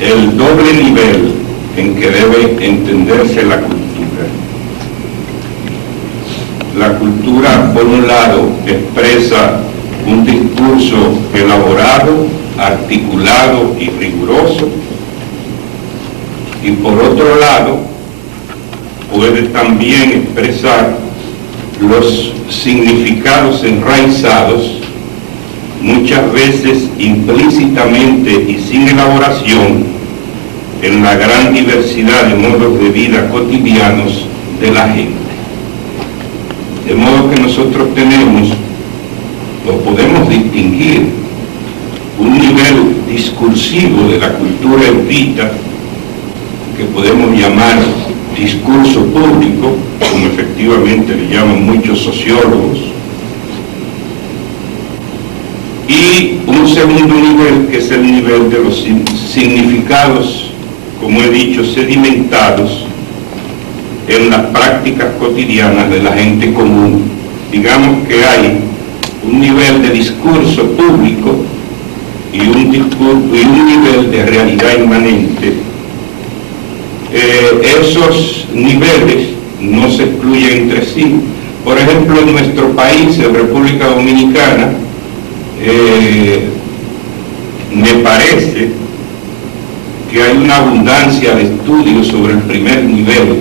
el doble nivel en que debe entenderse la cultura. La cultura, por un lado, expresa un discurso elaborado, articulado y riguroso, y por otro lado, puede también expresar los significados enraizados, muchas veces implícitamente y sin elaboración, en la gran diversidad de modos de vida cotidianos de la gente. De modo que nosotros tenemos, o podemos distinguir, un nivel discursivo de la cultura erudita, que podemos llamar discurso público, como efectivamente le llaman muchos sociólogos, y un segundo nivel, que es el nivel de los significados, como he dicho, sedimentados en las prácticas cotidianas de la gente común. Digamos que hay un nivel de discurso público y un nivel de realidad inmanente. Esos niveles no se excluyen entre sí. Por ejemplo, en nuestro país, en República Dominicana, me parece que hay una abundancia de estudios sobre el primer nivel,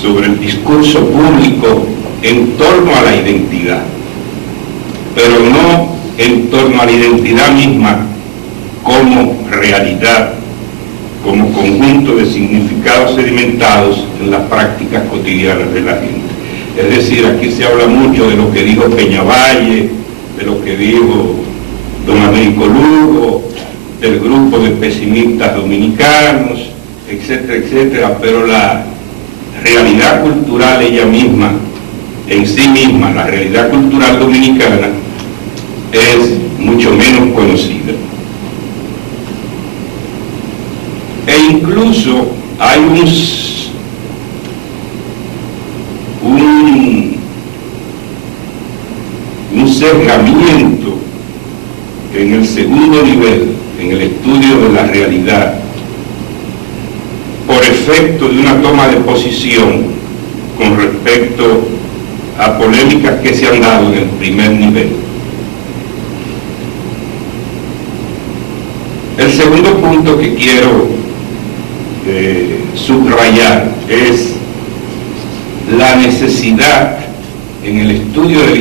sobre el discurso público en torno a la identidad, pero no en torno a la identidad misma como realidad, como conjunto de significados sedimentados en las prácticas cotidianas de la gente. Es decir, aquí se habla mucho de lo que dijo Peñavalle, de lo que dijo don Américo Lugo, del grupo de pesimistas dominicanos, etcétera, etcétera, pero la realidad cultural ella misma, en sí misma, la realidad cultural dominicana, es mucho menos conocida. E incluso hay un cerramiento en el segundo nivel, en el estudio de la realidad, por efecto de una toma de posición con respecto a polémicas que se han dado en el primer nivel. El segundo punto que quiero subrayar es la necesidad en el estudio de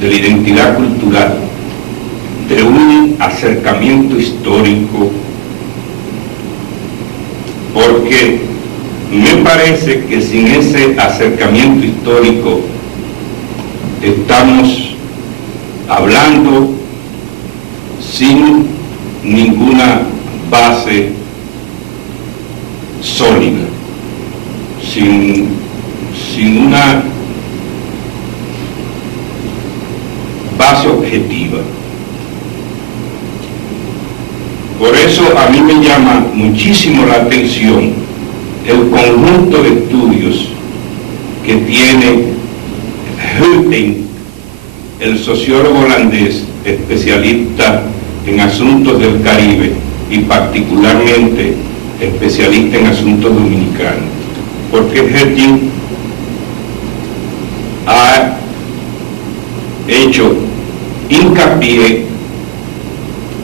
la identidad cultural, de un acercamiento histórico, porque me parece que sin ese acercamiento histórico estamos hablando sin ninguna base sólida, sin una base objetiva. Por eso a mí me llama muchísimo la atención el conjunto de estudios que tiene Huytens, el sociólogo holandés especialista en asuntos del Caribe y particularmente especialista en asuntos dominicanos, porque Huytens ha hecho hincapié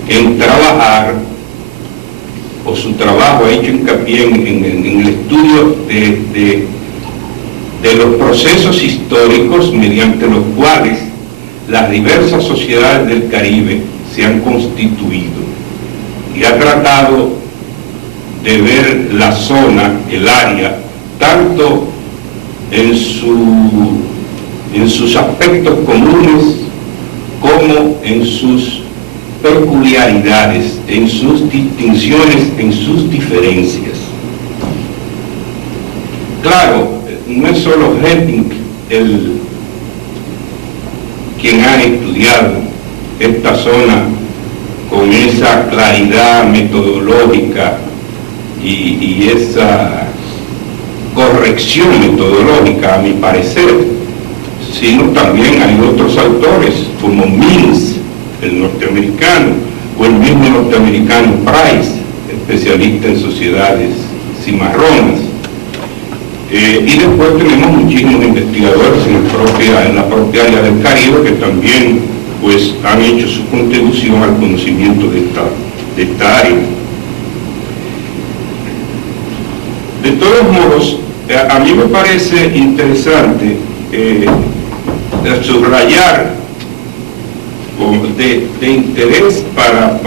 en trabajar, o su trabajo ha hecho hincapié en el estudio de los procesos históricos mediante los cuales las diversas sociedades del Caribe se han constituido, y ha tratado de ver la zona, el área, tanto en sus aspectos comunes como en sus peculiaridades, en sus distinciones, en sus diferencias. Claro, no es solo Huytens quien ha estudiado esta zona con esa claridad metodológica y esa corrección metodológica, a mi parecer, sino también hay otros autores como Mintz, el norteamericano, o el mismo norteamericano Price, especialista en sociedades cimarronas. Y después tenemos muchísimos investigadores en la propia área del Caribe que también pues han hecho su contribución al conocimiento de esta área. De todos modos, a mí me parece interesante subrayar de interés para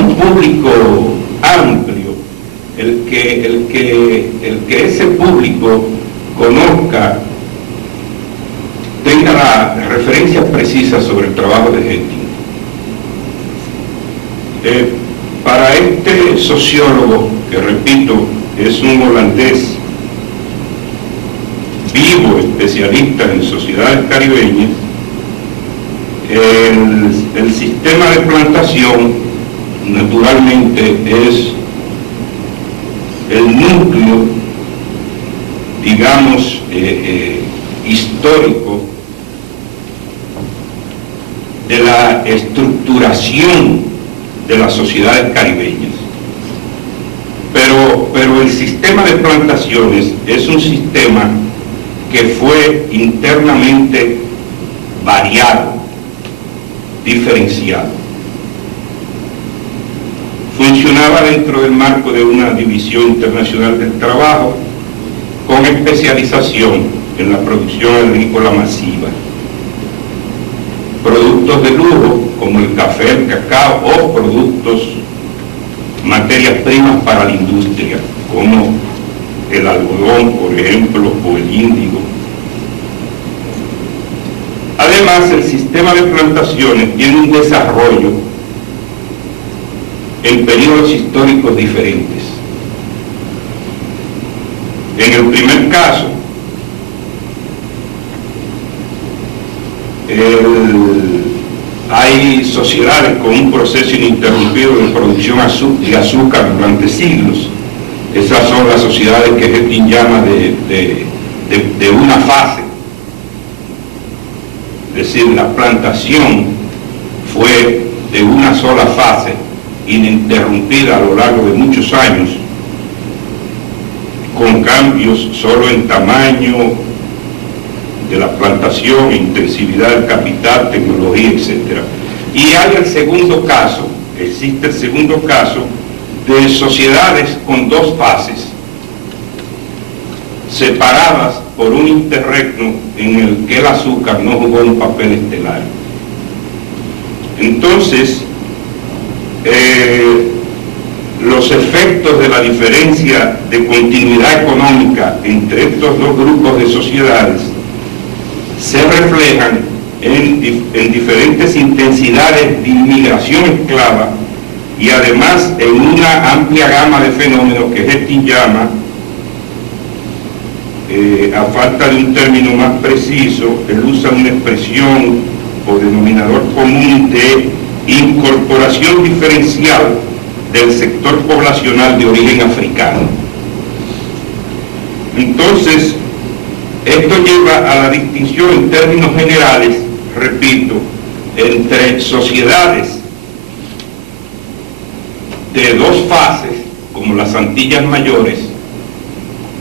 un público amplio, el que ese público conozca, tenga la referencia precisa sobre el trabajo de Henting. Para este sociólogo, que repito, es un holandés vivo, especialista en sociedades caribeñas, el sistema de plantación naturalmente es el núcleo, digamos, histórico de la estructuración de las sociedades caribeñas. Pero el sistema de plantaciones es un sistema que fue internamente variado, diferenciado. Funcionaba dentro del marco de una división internacional del trabajo con especialización en la producción agrícola masiva. Productos de lujo como el café, el cacao o productos, materias primas para la industria como el algodón, por ejemplo, o el índigo. Además, el sistema de plantaciones tiene un desarrollo en periodos históricos diferentes. En el primer caso, hay sociedades con un proceso ininterrumpido de producción de azúcar durante siglos. Esas son las sociedades que Henting llama de una fase. Es decir, la plantación fue de una sola fase, ininterrumpida a lo largo de muchos años, con cambios solo en tamaño de la plantación, intensividad del capital, tecnología, etc. Y hay el segundo caso, existe el segundo caso de sociedades con dos fases, separadas por un interregno en el que el azúcar no jugó un papel estelar. Entonces, los efectos de la diferencia de continuidad económica entre estos dos grupos de sociedades se reflejan en diferentes intensidades de inmigración esclava y además en una amplia gama de fenómenos que Henting llama, a falta de un término más preciso, él usa una expresión o denominador común de incorporación diferencial del sector poblacional de origen africano. Entonces, esto lleva a la distinción en términos generales, repito, entre sociedades de dos fases, como las Antillas Mayores,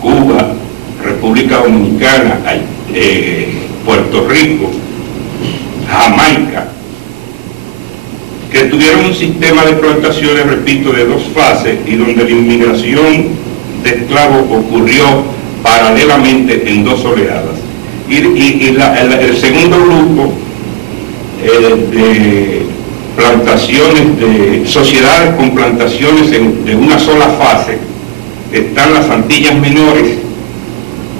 Cuba, República Dominicana, Puerto Rico, Jamaica, que tuvieron un sistema de plantaciones, repito, de dos fases y donde la inmigración de esclavos ocurrió paralelamente en dos oleadas. Y el segundo grupo de plantaciones, de sociedades con plantaciones de una sola fase, están las Antillas Menores,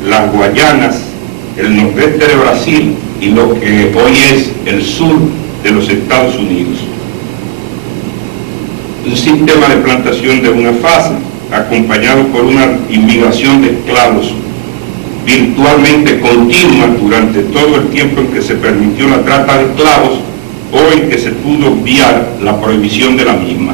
las Guayanas, el nordeste de Brasil y lo que hoy es el sur de los Estados Unidos. Un sistema de plantación de una fase, acompañado por una inmigración de esclavos virtualmente continua durante todo el tiempo en que se permitió la trata de esclavos o en que se pudo obviar la prohibición de la misma.